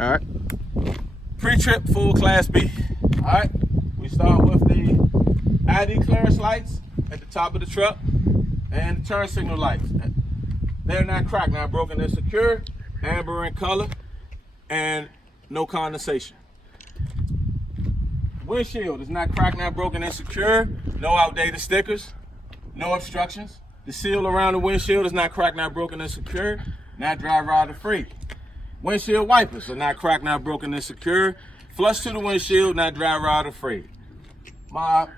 All right. Pre-trip full Class B. All right. We start with the ID clearance lights at the top of the truck and the turn signal lights. They're not cracked, not broken, they're secure, amber in color, and no condensation. Windshield is not cracked, not broken, and secure. No outdated stickers, no obstructions. The seal around the windshield is not cracked, not broken, and secure. Not dry rotted free. Windshield wipers are not cracked, not broken, and secure. Flush to the windshield, not dry rotted free. My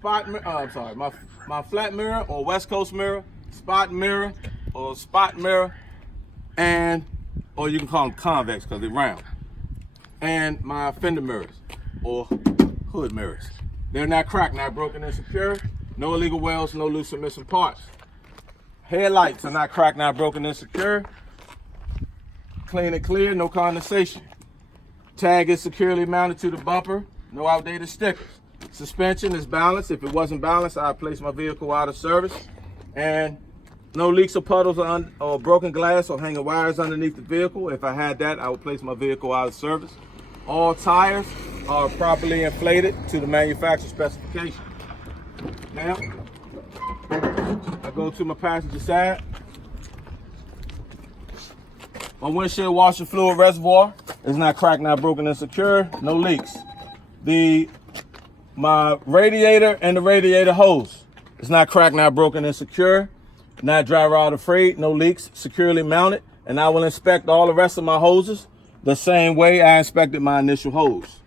flat mirror or West Coast mirror, spot mirror or spot mirror, or you can call them convex because they're round. And my fender mirrors or hood mirrors. They're not cracked, not broken, and secure. No illegal welds, no loose or missing parts. Headlights are not cracked, not broken, and secure. Clean and clear, no condensation. Tag is securely mounted to the bumper, no outdated stickers. Suspension is balanced. If it wasn't balanced, I'd place my vehicle out of service. And no leaks or puddles or broken glass or hanging wires underneath the vehicle. If I had that, I would place my vehicle out of service. All tires are properly inflated to the manufacturer specification. Now, I go to my passenger side. My windshield washer fluid reservoir is not cracked, not broken, and secure. No leaks. My radiator and the radiator hose is not cracked, not broken, and secure. Not dry rot free. No leaks. Securely mounted. And I will inspect all the rest of my hoses the same way I inspected my initial hose.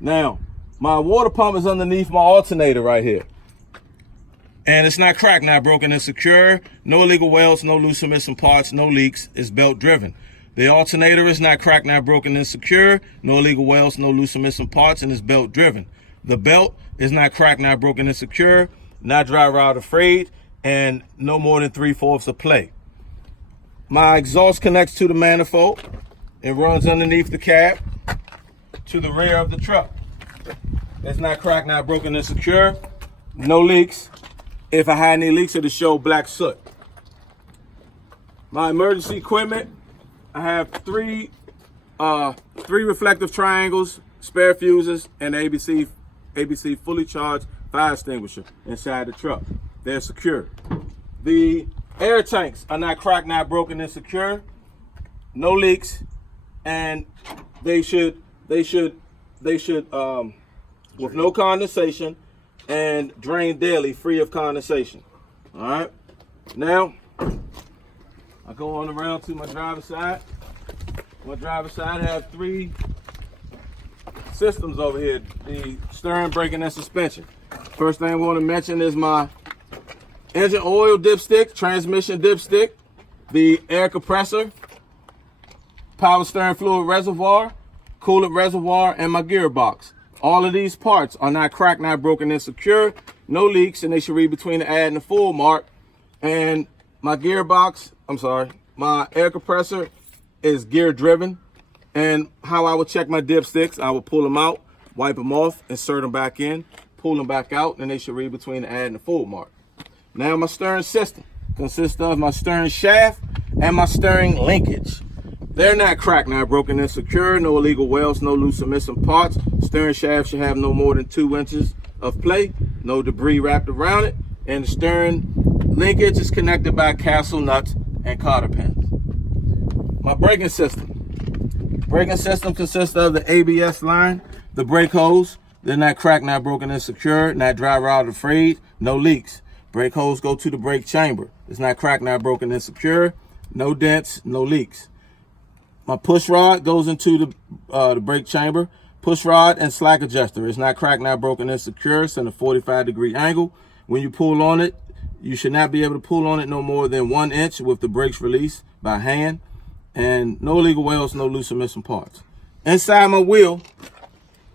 Now, my water pump is underneath my alternator right here. And it's not cracked, not broken, and secure. No illegal welds, no loose or missing parts, no leaks. It's belt driven. The alternator is not cracked, not broken, and secure. No illegal welds, no loose or missing parts, and it's belt driven. The belt is not cracked, not broken, and secure. Not dry rot frayed, and no more than 3/4 of play. My exhaust connects to the manifold. It runs underneath the cab to the rear of the truck. It's not cracked, not broken, and secure. No leaks. If I had any leaks, it'll show black soot. My emergency equipment, I have three reflective triangles, spare fuses, and ABC fully charged fire extinguisher inside the truck. They're secure. The air tanks are not cracked, not broken, and secure. No leaks, and they should with no condensation and drain daily, free of condensation. All right. Now I go on around to my driver's side. My driver's side has 3 systems over here: the steering, braking, and suspension. First thing I want to mention is my engine oil dipstick, transmission dipstick, the air compressor, power steering fluid reservoir, coolant reservoir, and my gearbox. All of these parts are not cracked, not broken, and secure. No leaks, and they should read between the add and the full mark. And my my air compressor is gear driven. And how I would check my dipsticks, I would pull them out, wipe them off, insert them back in, pull them back out, and they should read between the add and the full mark. Now my steering system consists of my steering shaft and my steering linkage. They're not cracked, not broken, and secure. No illegal welds, no loose or missing parts. Steering shaft should have no more than 2 inches of play, no debris wrapped around it, and the steering linkage is connected by castle nuts and cotter pins. My braking system. Braking system consists of the ABS line, the brake hose. They're not cracked, not broken, and secure. Not dry rot frayed, no leaks. Brake hose go to the brake chamber. It's not cracked, not broken, and secure. No dents, no leaks. My push rod goes into the brake chamber. Push rod and slack adjuster. It's not cracked, not broken, and secure. It's in a 45-degree angle. When you pull on it, you should not be able to pull on it no more than 1 inch with the brakes released by hand. And no illegal welds, no loose or missing parts. Inside my wheel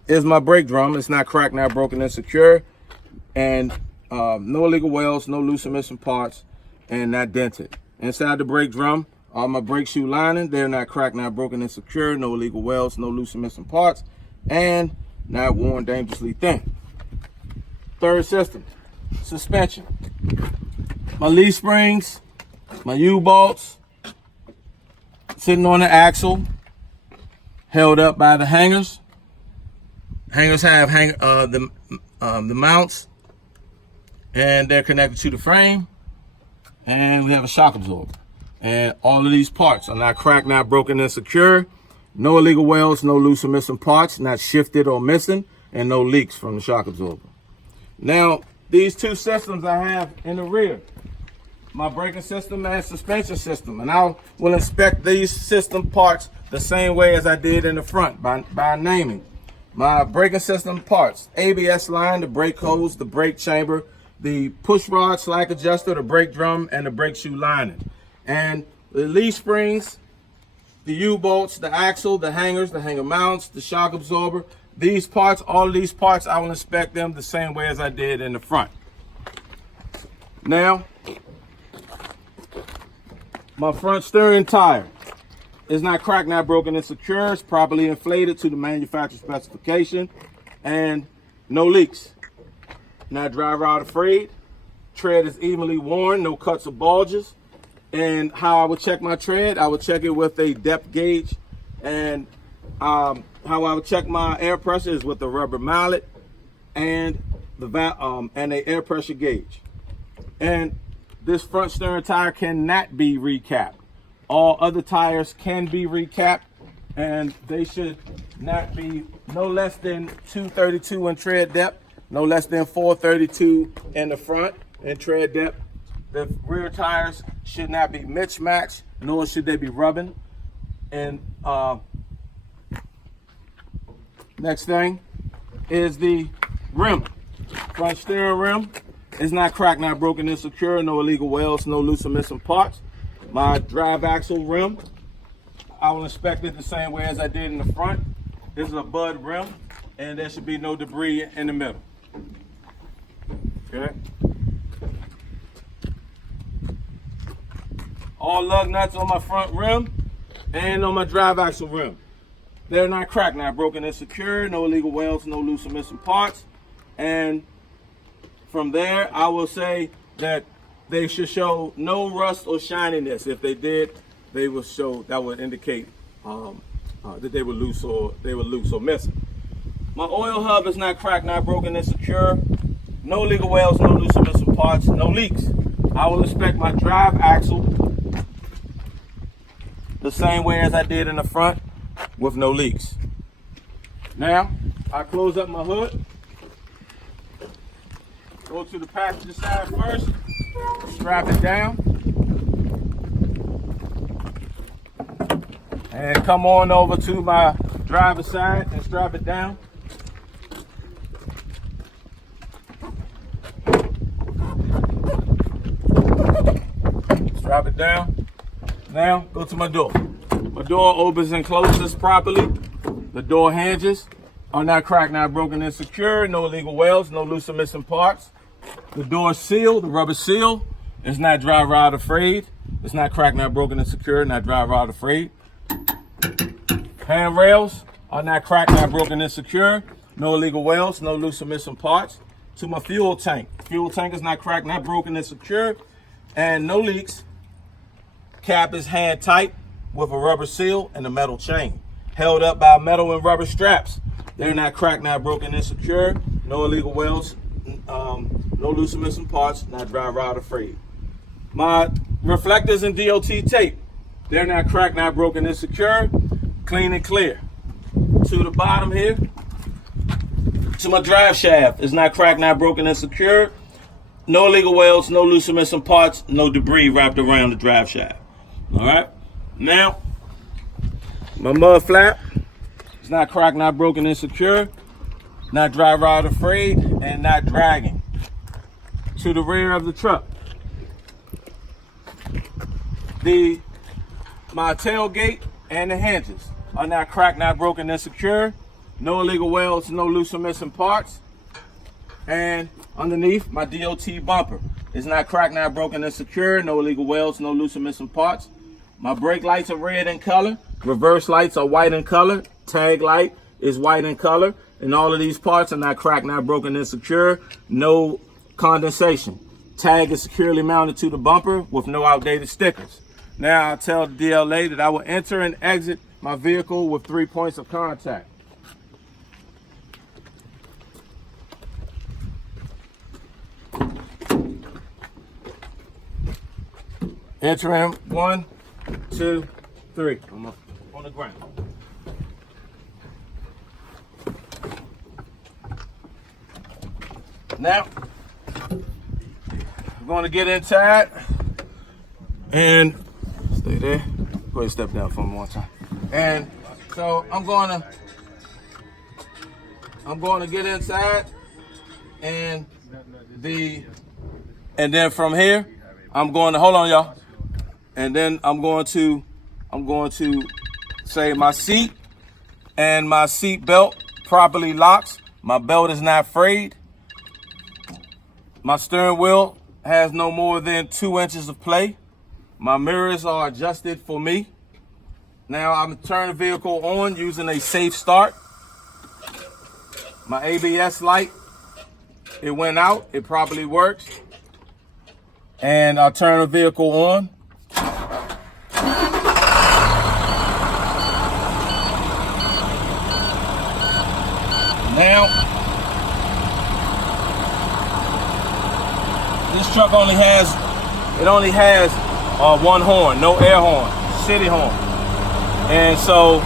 is my brake drum. It's not cracked, not broken, and secure. And no illegal welds, no loose or missing parts, and not dented. Inside the brake drum are my brake shoe lining. They're not cracked, not broken, and secure. No illegal welds, no loose or missing parts, and not worn dangerously thin. Third system, suspension. My leaf springs, my U-bolts, sitting on the axle, held up by the hangers. Hangers have the mounts, and they're connected to the frame. And we have a shock absorber. And all of these parts are not cracked, not broken, and secure. No illegal welds, no loose or missing parts, not shifted or missing, and no leaks from the shock absorber. Now, these two systems I have in the rear, my braking system and suspension system, and I will inspect these system parts the same way as I did in the front by naming. My braking system parts: ABS line, the brake hose, the brake chamber, the push rod slack adjuster, the brake drum, and the brake shoe lining. And the leaf springs, the U-bolts, the axle, the hangers, the hanger mounts, the shock absorber, these parts, all of these parts, I will inspect them the same way as I did in the front. Now, my front steering tire is not cracked, not broken, and secure. It's properly inflated to the manufacturer specification, and no leaks. Not dry rot afraid. Tread is evenly worn, no cuts or bulges. And how I would check my tread, I would check it with a depth gauge. And how I would check my air pressure is with a rubber mallet and a air pressure gauge. And this front steering tire cannot be recapped. All other tires can be recapped, and they should not be no less than 232 in tread depth, no less than 432 in the front in tread depth. The rear tires should not be mismatched, nor should they be rubbing. And next thing is the rim. Front steering rim is not cracked, not broken, and secure. No illegal welds, no loose or missing parts. My drive axle rim, I will inspect it the same way as I did in the front. This is a bud rim, and there should be no debris in the middle. Okay. All lug nuts on my front rim and on my drive axle rim. They're not cracked, not broken, and secure. No illegal welds, no loose or missing parts. And from there, I will say that they should show no rust or shininess. If they did, they will show, that would indicate that they were loose or missing. My oil hub is not cracked, not broken, and secure. No illegal welds, no loose or missing parts, no leaks. I will inspect my drive axle the same way as I did in the front with no leaks. Now, I close up my hood. Go to the passenger side first, strap it down, and come on over to my driver's side and strap it down. Strap it down. Now, go to my door. My door opens and closes properly. The door hinges are not cracked, not broken, and secure. No illegal welds, no loose or missing parts. The door seal, the rubber seal, is not dry rot afraid. It's not cracked, not broken, and secure, not dry rot afraid. Handrails are not cracked, not broken, and secure. No illegal welds, no loose or missing parts. To my fuel tank. Fuel tank is not cracked, not broken, and secure, and no leaks. Cap is hand tight with a rubber seal and a metal chain, held up by metal and rubber straps. They're not cracked, not broken, and secure. No illegal welds, no loose or missing parts, not dry rot afraid. My reflectors and DOT tape, they're not cracked, not broken, and secure. Clean and clear. To the bottom here, to my drive shaft, is not cracked, not broken, and secure. No illegal welds, no loose or missing parts, no debris wrapped around the drive shaft. All right. Now, my mud flap is not cracked, not broken, and secure, not dry rot afraid, and not dragging. To the rear of the truck, my tailgate and the hinges are not cracked, not broken, and secure. No illegal welds, no loose or missing parts. And underneath, my DOT bumper is not cracked, not broken, and secure. No illegal welds, no loose or missing parts. My brake lights are red in color. Reverse lights are white in color. Tag light is white in color. And all of these parts are not cracked, not broken, and secure. No condensation. Tag is securely mounted to the bumper with no outdated stickers. Now I tell the DLA that I will enter and exit my vehicle with 3 points of contact. Entering 1, 2, 3. I'm on the ground. Now, I'm going to get inside and stay there. Go ahead and step down for me one time. And so I'm going to get inside and then from here, I'm going to, hold on y'all. And then I'm going to say my seat and my seat belt properly locks. My belt is not frayed. My steering wheel has no more than 2 inches of play. My mirrors are adjusted for me. Now I'm turning the vehicle on using a safe start. My ABS light, it went out. It properly works. And I'll turn the vehicle on. Now, this truck only has one horn, no air horn, city horn. And so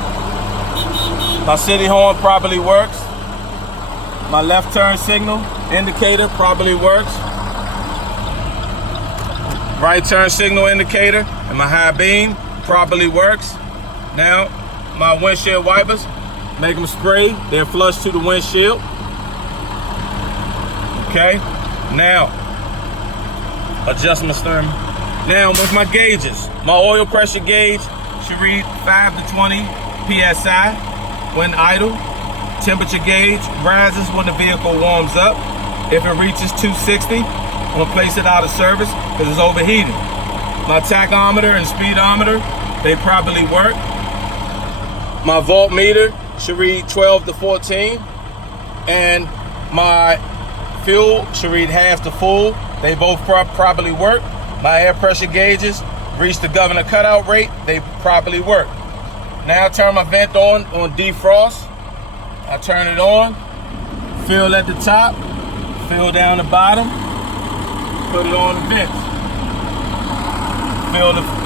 my city horn properly works. My left turn signal indicator properly works. Right turn signal indicator and my high beam properly works. Now, my windshield wipers, make them spray. They're flush to the windshield. Okay. Now, adjust my steering. Now, with my gauges, my oil pressure gauge should read 5 to 20 psi when idle. Temperature gauge rises when the vehicle warms up. If it reaches 260, I'm gonna place it out of service because it's overheating. My tachometer and speedometer, they properly work. My voltmeter should read 12 to 14, and my fuel should read half to full. They both properly work. My air pressure gauges reach the governor cutout rate. They properly work. Now I turn my vent on defrost. I turn it on, fill at the top, fill down the bottom, put it on the vents.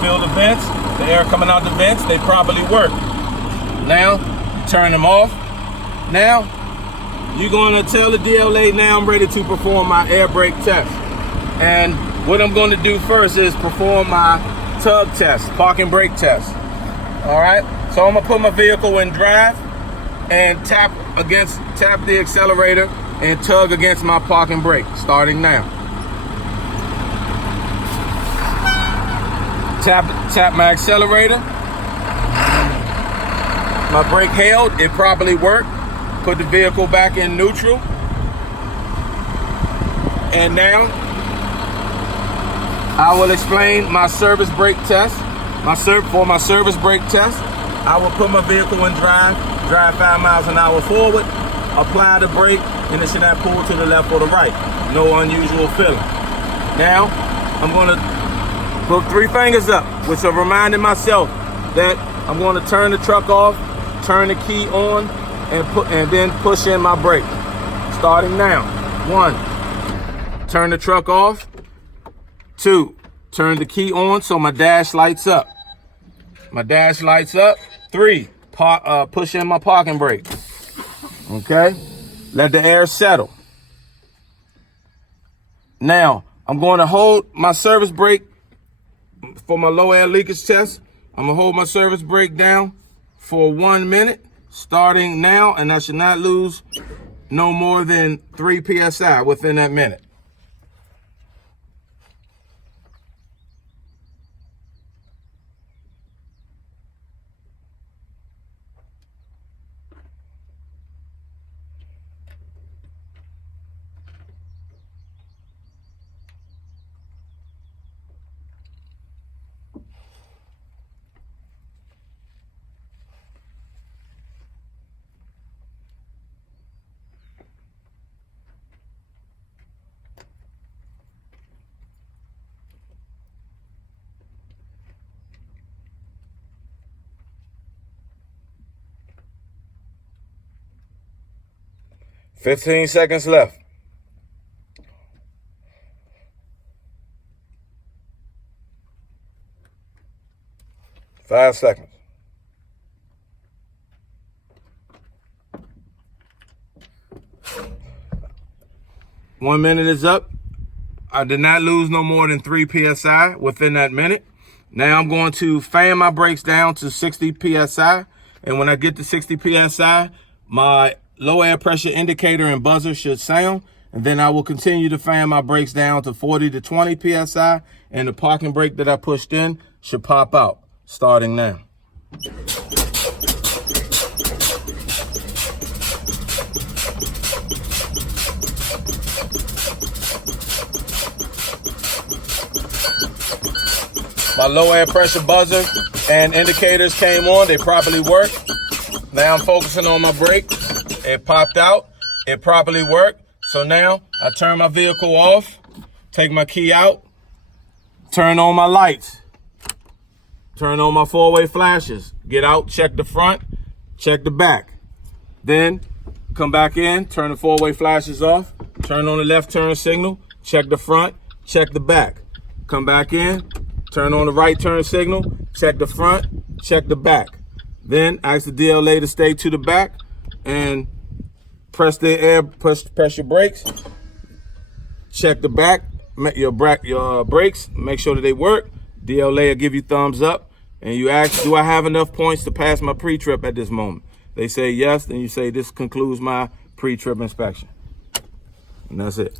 Fill the vents, the air coming out the vents, they properly work. Now, turn them off. Now, you're gonna tell the DLA now I'm ready to perform my air brake test. And what I'm gonna do first is perform my tug test, parking brake test. All right, so I'm gonna put my vehicle in drive and tap the accelerator and tug against my parking brake, starting now. Tap my accelerator. My brake held, it properly worked. Put the vehicle back in neutral. And now, I will explain my service brake test. For my service brake test, I will put my vehicle in drive 5 miles an hour forward, apply the brake, and it should not pull to the left or the right. No unusual feeling. Now, I'm gonna put 3 fingers up, which are reminding myself that I'm gonna turn the truck off, turn the key on, and then push in my brake. Starting now. 1, turn the truck off. 2, turn the key on so my dash lights up. My dash lights up. 3, push in my parking brake. Okay? Let the air settle. Now, I'm going to hold my service brake for my low air leakage test. I'm going to hold my service brake down for 1 minute, starting now, and I should not lose no more than 3 psi within that minute. 15 seconds left. Five seconds. One minute is up. I did not lose no more than 3 PSI within that minute. Now I'm going to fan my brakes down to 60 PSI. And when I get to 60 PSI, my low air pressure indicator and buzzer should sound. And then I will continue to fan my brakes down to 40 to 20 PSI. And the parking brake that I pushed in should pop out starting now. My low air pressure buzzer and indicators came on. They properly worked. Now I'm focusing on my brake. It popped out. It properly worked. So now I turn my vehicle off, take my key out, turn on my lights, turn on my four-way flashes, get out, check the front, check the back. Then come back in, turn the four-way flashes off, turn on the left turn signal, check the front, check the back. Come back in, turn on the right turn signal, check the front, check the back. Then ask the DLA to stay to the back and press your brakes. Check the back, your brakes, make sure that they work. DLA will give you thumbs up. And you ask, do I have enough points to pass my pre-trip at this moment? They say yes, then you say this concludes my pre-trip inspection. And that's it.